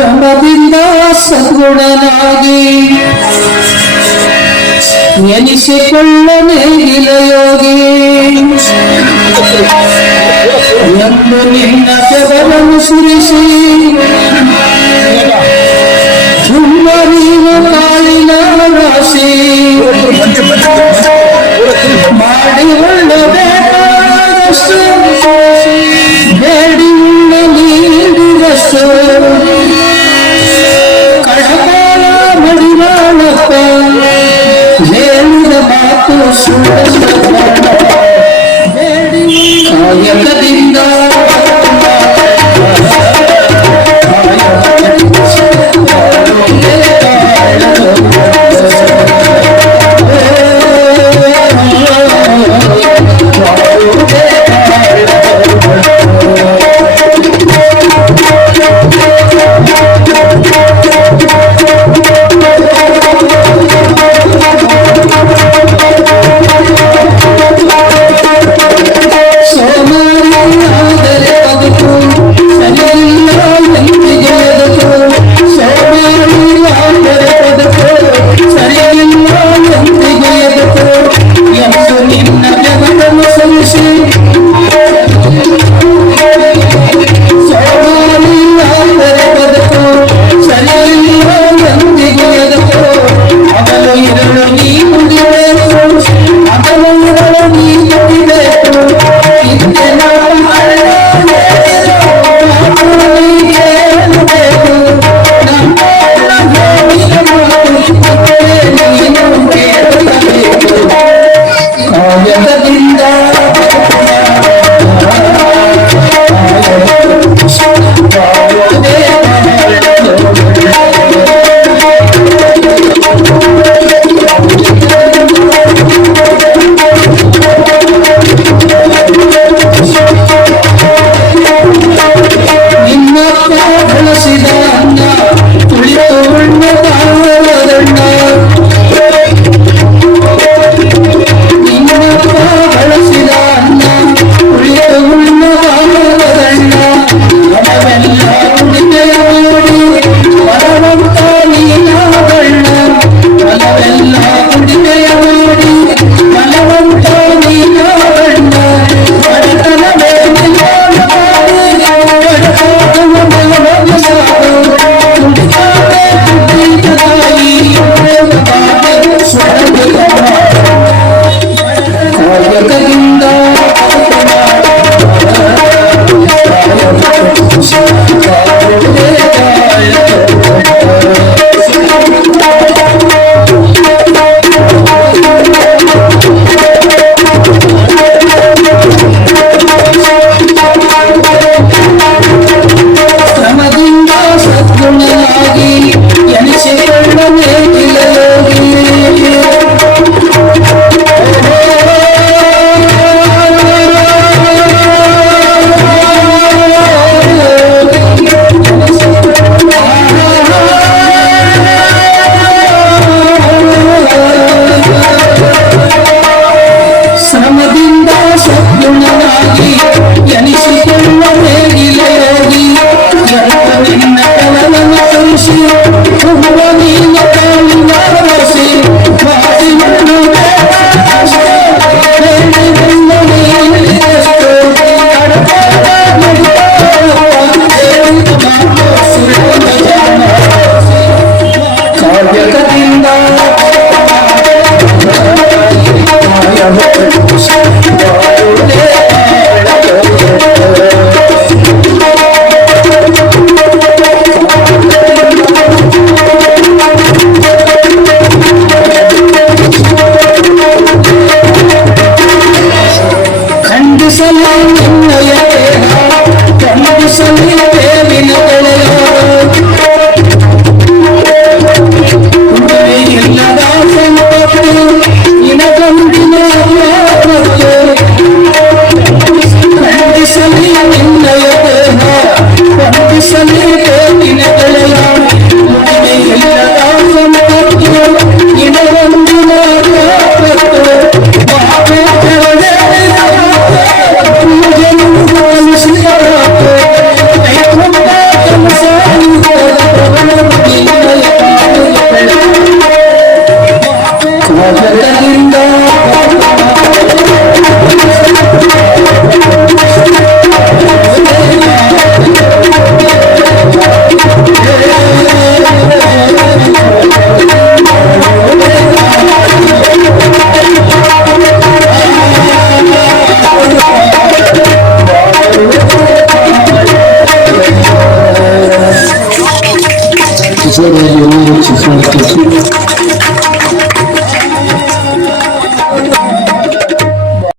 ಶ್ರಮದಿಂದ ಸದ್ಗುಣನಾಗಿ ಎನಿಸಿಕೊಳ್ಳನೆ ಇಲಯೋಗಿ ಎಂದು ನಿನ್ನ ಜಗವನ್ನು ಸುರಿಸಿ. ಸುಮ್ಮನಿ Là. Shri Olha